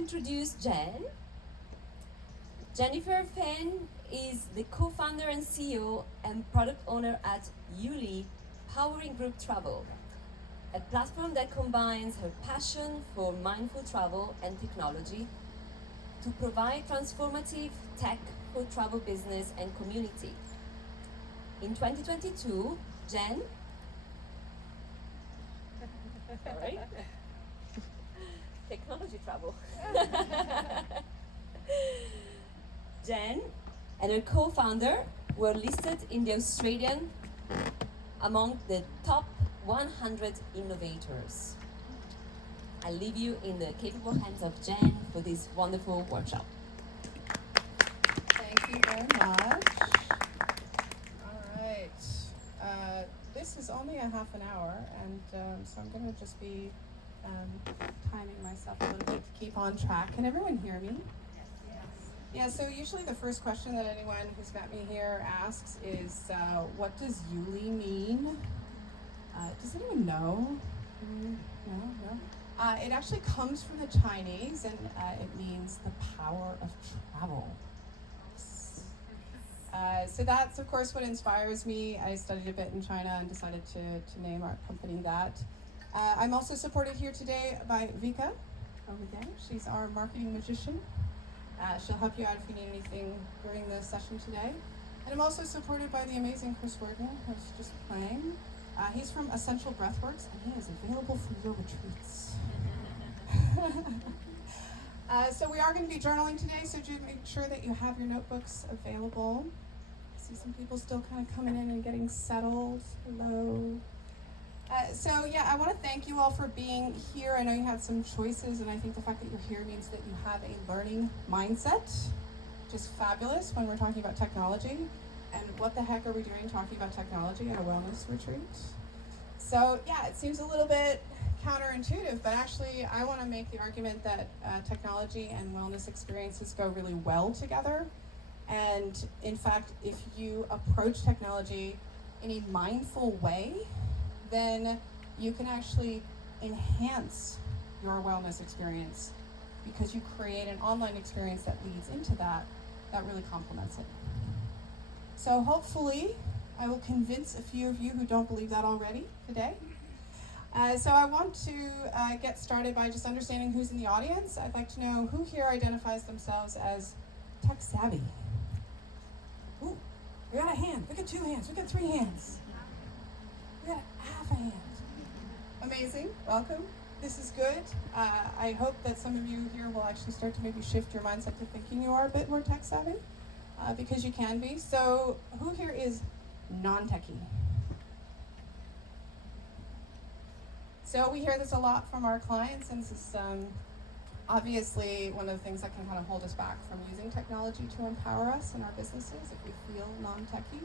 introduce Jen. Jennifer Fein is the co-founder and CEO and product owner at YouLi, powering group travel, a platform that combines her passion for mindful travel and technology to provide transformative tech for travel business and community. In 2022, Jen, sorry, technology travel. Jen and her co-founder were listed in the Australian among the top 100 innovators. I leave you in the capable hands of Jen for this wonderful workshop. Thank you very much. All right. This is only a half an hour, and so I'm going to just be timing myself a little bit to keep on track. Can everyone hear me? Yeah, so usually the first question that anyone who's met me here asks is, what does YouLi mean? Does anyone know? No? It actually comes from the Chinese, and it means the power of travel. So that's, of course, what inspires me. I studied a bit in China and decided to name our company that. I'm also supported here today by Vika over there. She's our marketing magician. She'll help you out if you need anything during the session today. And I'm also supported by the amazing Chris Worden, who's just playing. He's from Essential Breathworks, and he is available for your retreats. So we are going to be journaling today, so do make sure that you have your notebooks available. I see some people still kind of coming in and getting settled. Hello. So yeah, I want to thank you all for being here. I know you had some choices, and I think the fact that you're here means that you have a learning mindset, which is fabulous when we're talking about technology. And what the heck are we doing talking about technology at a wellness retreat? So yeah, it seems a little bit counterintuitive, but actually I want to make the argument that technology and wellness experiences go really well together. And in fact, if you approach technology in a mindful way, then you can actually enhance your wellness experience because you create an online experience that leads into that really complements it. So hopefully I will convince a few of you who don't believe that already today. So I want to get started by just understanding who's in the audience. I'd like to know who here identifies themselves as tech savvy. Ooh, we got a hand, we got 2 hands, we got 3 hands. We got half a hand. Amazing, welcome. This is good. I hope that some of you here will actually start to maybe shift your mindset to thinking you are a bit more tech savvy, because you can be. So who here is non-techie? So we hear this a lot from our clients, and this is obviously one of the things that can kind of hold us back from using technology to empower us in our businesses if we feel non-techie.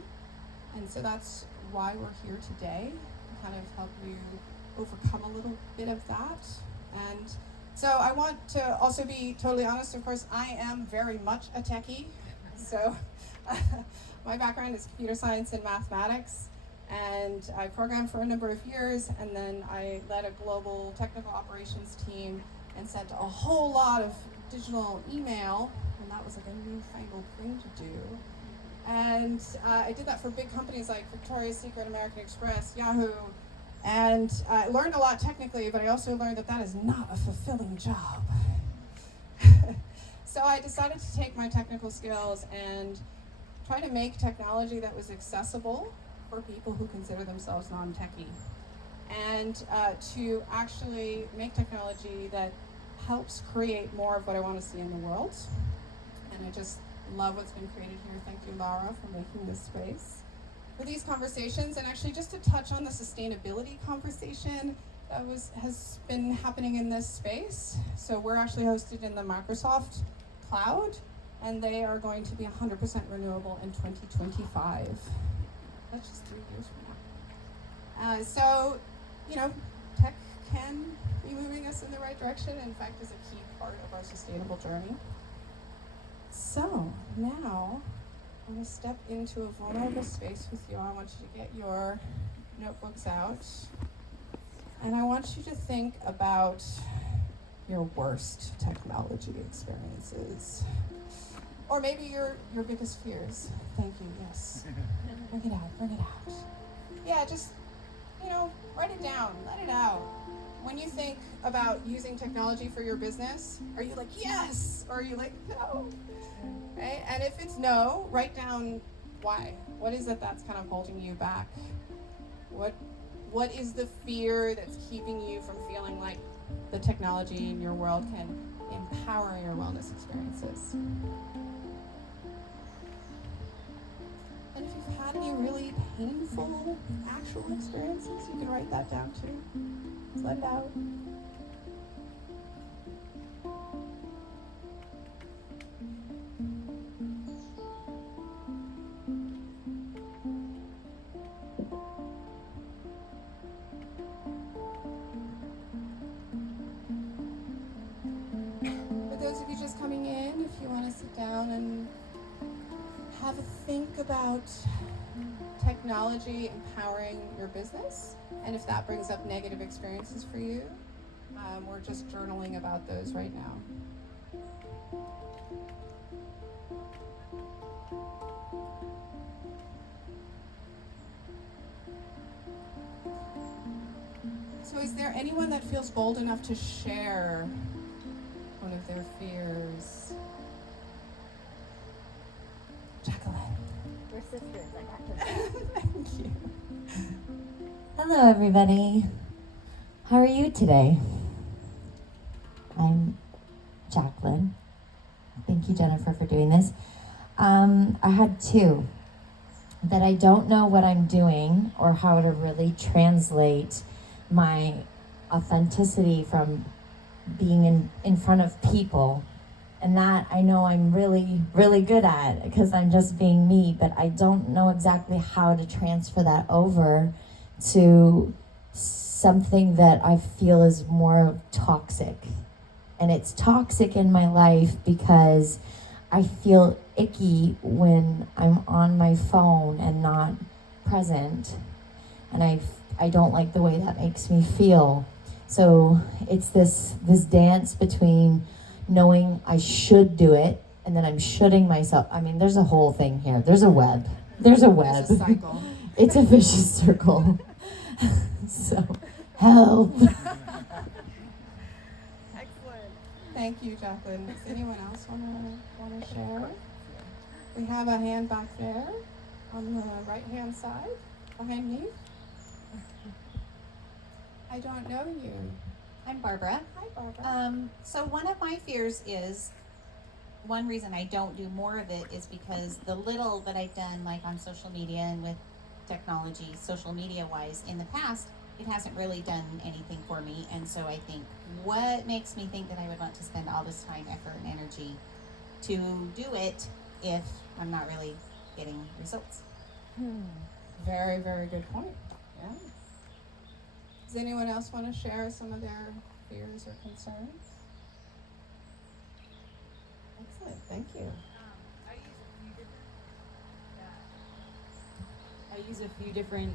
And so that's why we're here today, to kind of help you overcome a little bit of that. And so I want to also be totally honest, of course, I am very much a techie. So my background is computer science and mathematics, and I programmed for a number of years, and then I led a global technical operations team and sent a whole lot of digital email, and that was like a newfangled thing to do. And I did that for big companies like Victoria's Secret, American Express, Yahoo, and I learned a lot technically, but I also learned that that is not a fulfilling job. So I decided to take my technical skills and try to make technology that was accessible for people who consider themselves non-techie, and to actually make technology that helps create more of what I want to see in the world. And I just love what's been created here. Thank you, Laura, for making this space for these conversations. And actually just to touch on the sustainability conversation that has been happening in this space. So we're actually hosted in the Microsoft cloud, and they are going to be 100% renewable in 2025. That's just 3 years from now. So, you know, tech can be moving us in the right direction. In fact, is a key part of our sustainable journey. So now I'm going to step into a vulnerable space with you. I want you to get your notebooks out, and I want you to think about your worst technology experiences? Or maybe your biggest fears. Thank you, yes. Bring it out, bring it out. Yeah, just, write it down, let it out. When you think about using technology for your business, are you like, yes? Or are you like, no? Right? And if it's no, write down why. What is it that's kind of holding you back? What is the fear that's keeping you from feeling like the technology in your world can empower your wellness experiences? And if you've had any really painful actual experiences, you can write that down too. Just let it out. For those of you just coming in, if you want to sit down and have a think about technology empowering your business, and if that brings up negative experiences for you, we're just journaling about those right now. So is there anyone that feels bold enough to share one of their fears? Jacqueline. We're sisters, I got to Thank you. Hello, everybody. How are you today? I'm Jacqueline. Thank you, Jennifer, for doing this. I had two that I don't know what I'm doing or how to really translate my authenticity from being in front of people. And that I know I'm really, really good at because I'm just being me, but I don't know exactly how to transfer that over to something that I feel is more toxic. And it's toxic in my life because I feel icky when I'm on my phone and not present. And I don't like the way that makes me feel. So it's this dance between knowing I should do it and then I'm shoulding myself. I mean, there's a whole thing here. There's a web. There's a web. There's a cycle. It's a vicious circle. So, help. Excellent. Thank you, Jacqueline. Does anyone else want to share? We have a hand back there on the right-hand side behind me. I don't know you. I'm Barbara. Hi, Barbara. So one of my fears is, one reason I don't do more of it is because the little that I've done, like on social media and with technology, social media wise, in the past, it hasn't really done anything for me. And so I think, what makes me think that I would want to spend all this time, effort, and energy to do it if I'm not really getting results? Very, very good point. Yeah. Does anyone else want to share some of their fears or concerns? Excellent. Thank you. I use a few different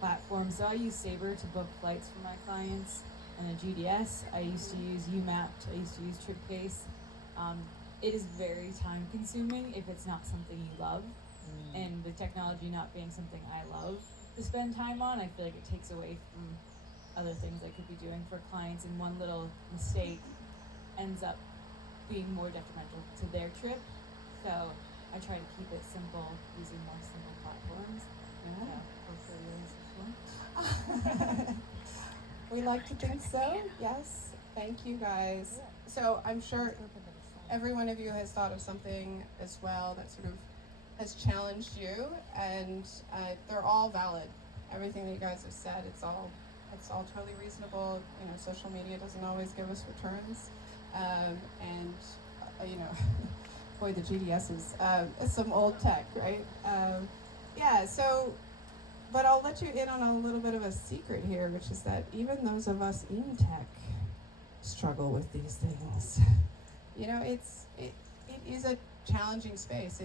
platforms. So I use Sabre to book flights for my clients, and a GDS. I used to use UMapped. I used to use TripCase. It is very time consuming if it's not something you love, and the technology not being something I love to spend time on, I feel like it takes away from other things I could be doing for clients, and one little mistake ends up being more detrimental to their trip. So I try to keep it simple using more simple platforms. We like to think so. Yes. Thank you, guys. So I'm sure every one of you has thought of something as well that sort of has challenged you, and they're all valid. Everything that you guys have said, it's all totally reasonable. You know, social media doesn't always give us returns, and boy, the GDS is some old tech, right? Yeah. So, but I'll let you in on a little bit of a secret here, which is that even those of us in tech struggle with these things. You know, it is a challenging space.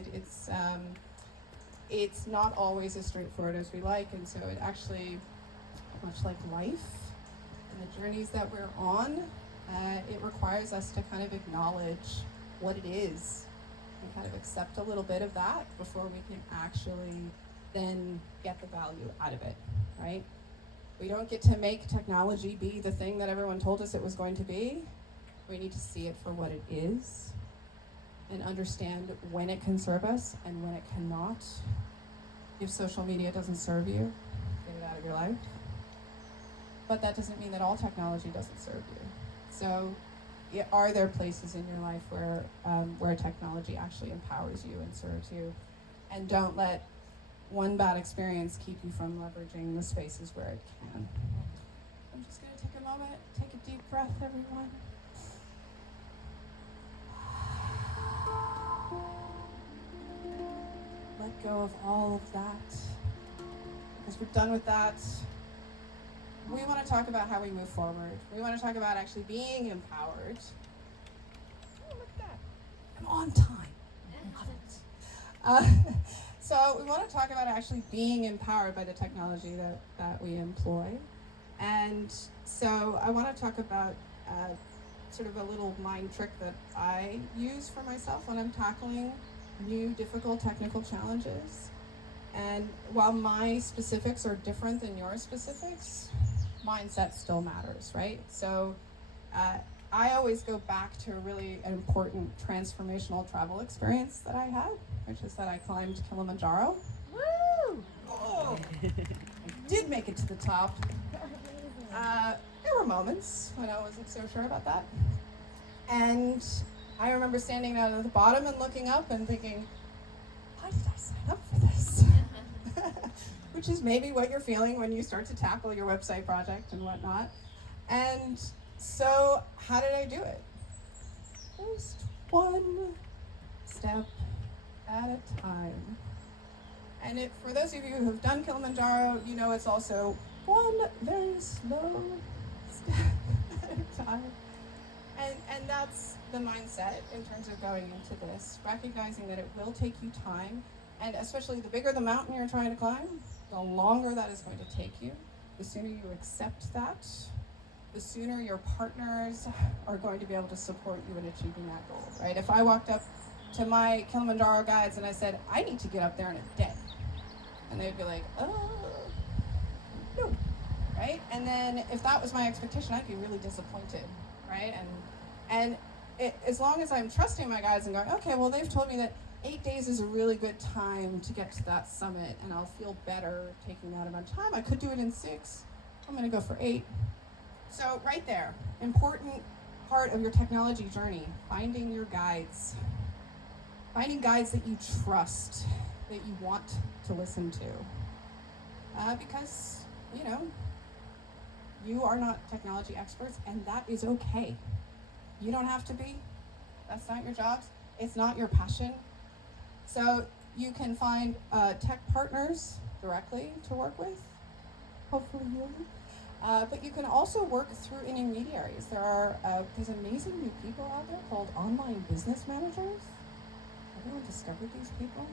It's not always as straightforward as we like, and so it actually, much like life and the journeys that we're on, It requires us to kind of acknowledge what it is and kind of accept a little bit of that before we can actually then get the value out of it, right? We don't get to make technology be the thing that everyone told us it was going to be. We need to see it for what it is and understand when it can serve us and when it cannot. If social media doesn't serve you, get it out of your life. But that doesn't mean that all technology doesn't serve you. So are there places in your life where technology actually empowers you and serves you? And don't let one bad experience keep you from leveraging the spaces where it can. I'm just going to take a moment, take a deep breath, everyone. Let go of all of that. Because we're done with that. We want to talk about how we move forward. We want to talk about actually being empowered. Oh, look at that. I'm on time. I love it. So we want to talk about actually being empowered by the technology that we employ. And so I want to talk about sort of a little mind trick that I use for myself when I'm tackling new difficult technical challenges. And while my specifics are different than your specifics, mindset still matters, right? So I always go back to a really important transformational travel experience that I had, which is that I climbed Kilimanjaro. Woo! Oh, I did make it to the top. There were moments when I wasn't so sure about that. And I remember standing down at the bottom and looking up and thinking, why did I sign up for this? Which is maybe what you're feeling when you start to tackle your website project and whatnot. And so how did I do it? Just one step at a time. And for those of you who have done Kilimanjaro, you know it's also one very slow step at a time. And that's the mindset in terms of going into this, recognizing that it will take you time, and especially the bigger the mountain you're trying to climb, the longer that is going to take you. The sooner you accept that, the sooner your partners are going to be able to support you in achieving that goal, right? If I walked up to my Kilimanjaro guides and I said, I need to get up there in a day, and they'd be like, oh, no, right? And then if that was my expectation, I'd be really disappointed, right? And as long as I'm trusting my guides and going, okay, well, they've told me that 8 days is a really good time to get to that summit, and I'll feel better taking that amount of time. I could do it in 6. I'm going to go for 8. So right there, important part of your technology journey, finding your guides. Finding guides that you trust, that you want to listen to. Because, you are not technology experts, and that is okay. You don't have to be. That's not your job. It's not your passion. So you can find tech partners directly to work with, hopefully you will. But you can also work through intermediaries. There are these amazing new people out there called online business managers. Everyone discovered these people?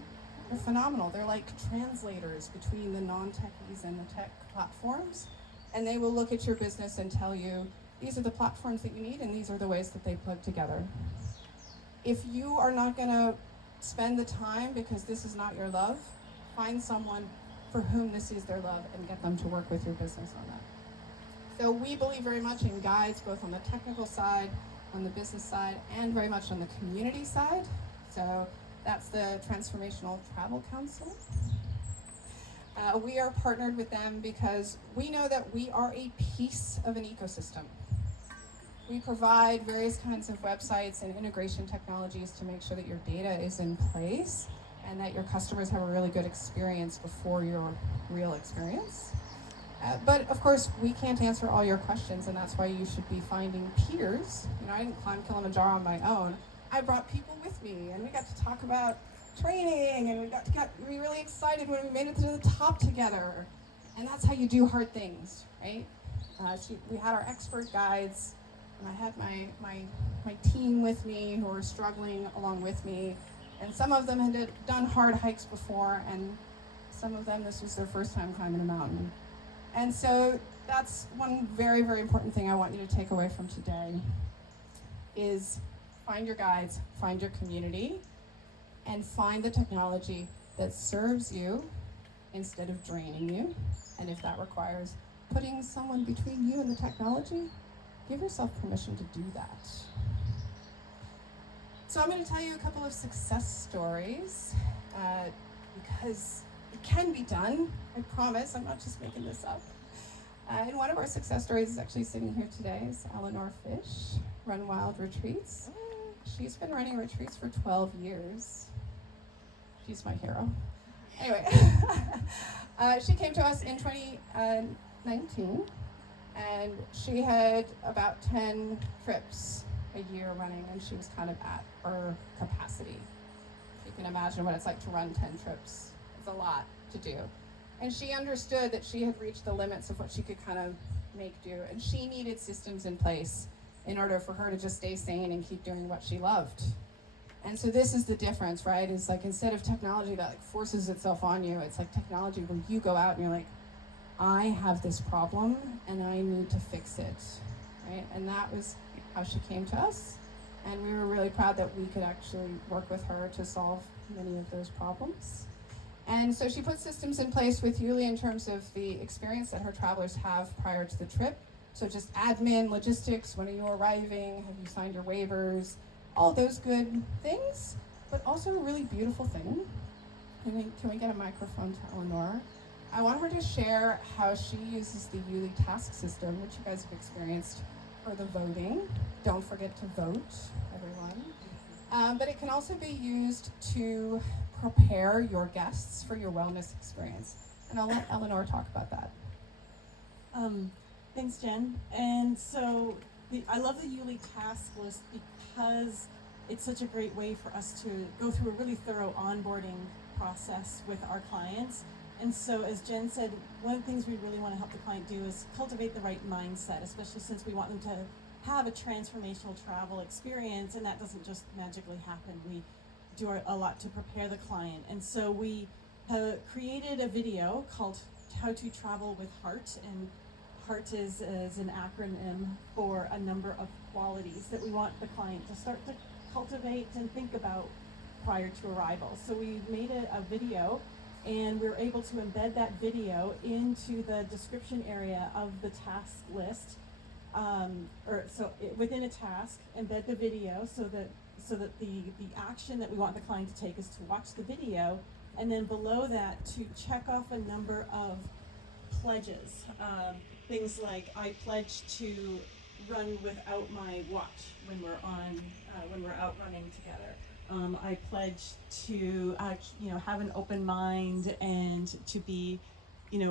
They're phenomenal. They're like translators between the non-techies and the tech platforms. And they will look at your business and tell you, these are the platforms that you need and these are the ways that they plug together. If you are not going to spend the time because this is not your love, find someone for whom this is their love and get them to work with your business on that. So we believe very much in guides, both on the technical side, on the business side, and very much on the community side. So that's the Transformational Travel Council. We are partnered with them because we know that we are a piece of an ecosystem. We provide various kinds of websites and integration technologies to make sure that your data is in place and that your customers have a really good experience before your real experience. But of course, we can't answer all your questions, and that's why you should be finding peers. I didn't climb Kilimanjaro on my own. I brought people with me, and we got to talk about training, and we got be really excited when we made it to the top together. And that's how you do hard things, right? So we had our expert guides, and I had my team with me who were struggling along with me. And some of them had done hard hikes before, and some of them, this was their first time climbing a mountain. And so that's one very, very important thing I want you to take away from today, is find your guides, find your community, and find the technology that serves you instead of draining you. And if that requires putting someone between you and the technology, give yourself permission to do that. So I'm going to tell you a couple of success stories because it can be done. I promise. I'm not just making this up. And one of our success stories is actually sitting here today is Eleanor Fish, Run Wild Retreats. She's been running retreats for 12 years. She's my hero. Anyway, she came to us in 2019, and she had about 10 trips a year running, and she was kind of at her capacity. You can imagine what it's like to run 10 trips. It's a lot to do. And she understood that she had reached the limits of what she could kind of make do, and she needed systems in place in order for her to just stay sane and keep doing what she loved. And so this is the difference, right? It's like instead of technology that like forces itself on you, it's like technology where you go out and you're like, I have this problem and I need to fix it, right? And that was how she came to us. And we were really proud that we could actually work with her to solve many of those problems. And so she put systems in place with YouLi in terms of the experience that her travelers have prior to the trip. So just admin, logistics, when are you arriving, have you signed your waivers, all those good things, but also a really beautiful thing. Can we get a microphone to Eleanor? I want her to share how she uses the YouLi task system, which you guys have experienced, for the voting. Don't forget to vote, everyone. But it can also be used to prepare your guests for your wellness experience. And I'll let Eleanor talk about that. Thanks, Jen. And so I love the YouLi task list because it's such a great way for us to go through a really thorough onboarding process with our clients. And so as Jen said, one of the things we really want to help the client do is cultivate the right mindset, especially since we want them to have a transformational travel experience, and that doesn't just magically happen. We do a lot to prepare the client. And so we have created a video called How to Travel with Heart, and HEART is an acronym for a number of qualities that we want the client to start to cultivate and think about prior to arrival. So we made a video, and we were able to embed that video into the description area of the task list. Within a task, embed the video so that the action that we want the client to take is to watch the video, and then below that to check off a number of pledges. Things like I pledge to run without my watch when we're out running together. I pledge to have an open mind and to be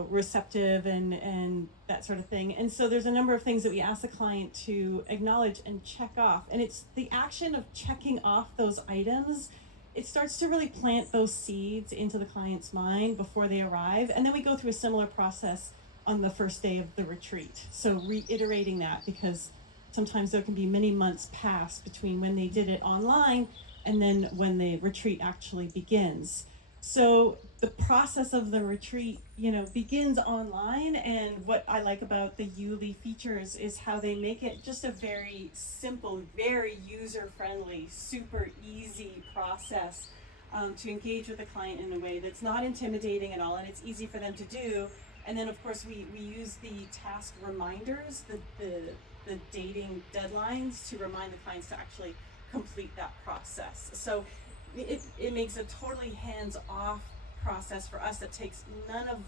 receptive and that sort of thing. And so there's a number of things that we ask the client to acknowledge and check off. And it's the action of checking off those items. It starts to really plant those seeds into the client's mind before they arrive. And then we go through a similar process on the first day of the retreat. So reiterating that, because sometimes there can be many months pass between when they did it online and then when the retreat actually begins. So the process of the retreat, begins online, and what I like about the YouLi features is how they make it just a very simple, very user-friendly, super easy process to engage with the client in a way that's not intimidating at all, and it's easy for them to do. And then of course we use the task reminders, the dating deadlines to remind the clients to actually complete that process. So it makes a totally hands-off process for us that takes none of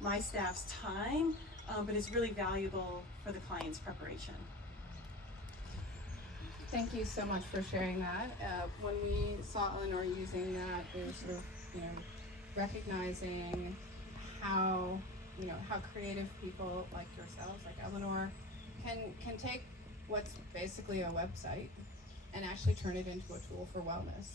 my staff's time, but is really valuable for the client's preparation. Thank you so much for sharing that. When we saw Eleanor using that, it was sort of, recognizing how creative people like yourselves, like Eleanor, can take what's basically a website and actually turn it into a tool for wellness.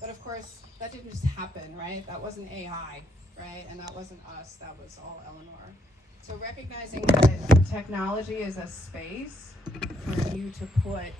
But of course, that didn't just happen, right? That wasn't AI, right? And that wasn't us, that was all Eleanor. So recognizing that technology is a space for you to put